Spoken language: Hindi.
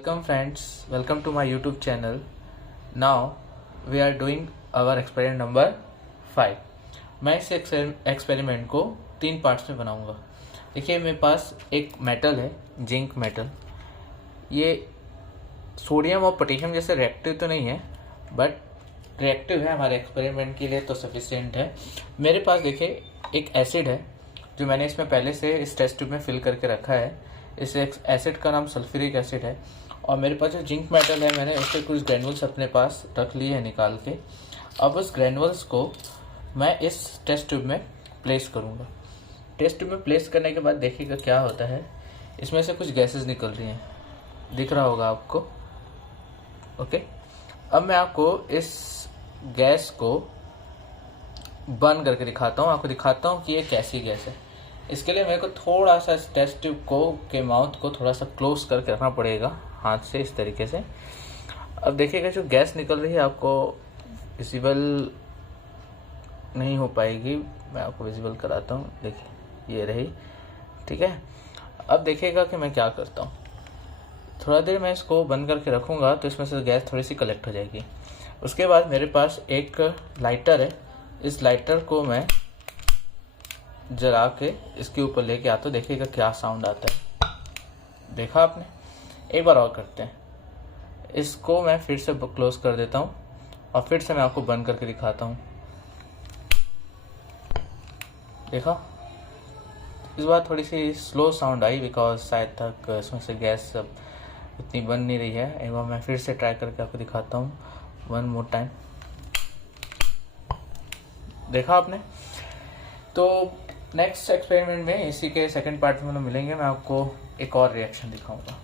Welcome friends, welcome to my YouTube channel. Now we are doing our experiment number 5. मैं इस एक्सपेरिमेंट को 3 पार्ट्स में बनाऊंगा। देखिए मेरे पास एक मेटल है, जिंक मेटल। ये सोडियम और पोटेशियम जैसे रिएक्टिव तो नहीं है, बट रिएक्टिव है हमारे एक्सपेरिमेंट के लिए, तो सफिशिएंट है। मेरे पास देखिए एक एसिड है जो मैंने इसमें पहले से इस टेस्ट ट्यूब में फिल करके रखा है। इस एसिड का नाम सल्फ्यूरिक एसिड है। और मेरे पास जो जिंक मेटल है, मैंने उसके कुछ ग्रैनुल्स अपने पास रख लिए हैं निकाल के। अब उस ग्रैनुल्स को मैं इस टेस्ट ट्यूब में प्लेस करूँगा। टेस्ट ट्यूब में प्लेस करने के बाद देखिएगा क्या होता है। इसमें से कुछ गैसेस निकल रही हैं, दिख रहा होगा आपको। ओके, अब मैं आपको इस गैस को बंद करके दिखाता हूँ, आपको दिखाता हूँ कि ये कैसी गैस है। इसके लिए मेरे को थोड़ा सा इस टेस्ट ट्यूब को के माउथ को थोड़ा सा क्लोज करके रखना पड़ेगा हाथ से, इस तरीके से। अब देखिएगा जो गैस निकल रही है आपको विजिबल नहीं हो पाएगी, मैं आपको विजिबल कराता हूँ। देखिए ये रही, ठीक है। अब देखिएगा कि मैं क्या करता हूँ। थोड़ा देर मैं इसको बंद करके रखूँगा तो इसमें से गैस थोड़ी सी कलेक्ट हो जाएगी। उसके बाद मेरे पास एक लाइटर है। इस लाइटर को मैं जला के इसके ऊपर लेके आता हूँ। देखिएगा क्या साउंड आता है, देखा आपने। एक बार और करते हैं। इसको मैं फिर से क्लोज कर देता हूँ और फिर से मैं आपको बंद करके दिखाता हूँ। देखा, इस बार थोड़ी सी स्लो साउंड आई, बिकॉज शायद तक इसमें से गैस अब उतनी बन नहीं रही है। एक बार मैं फिर से ट्राई करके आपको दिखाता हूँ, वन मोर टाइम। देखा आपने। तो नेक्स्ट एक्सपेरिमेंट में, इसी के सेकंड पार्ट में मिलेंगे। मैं आपको एक और रिएक्शन दिखाऊंगा।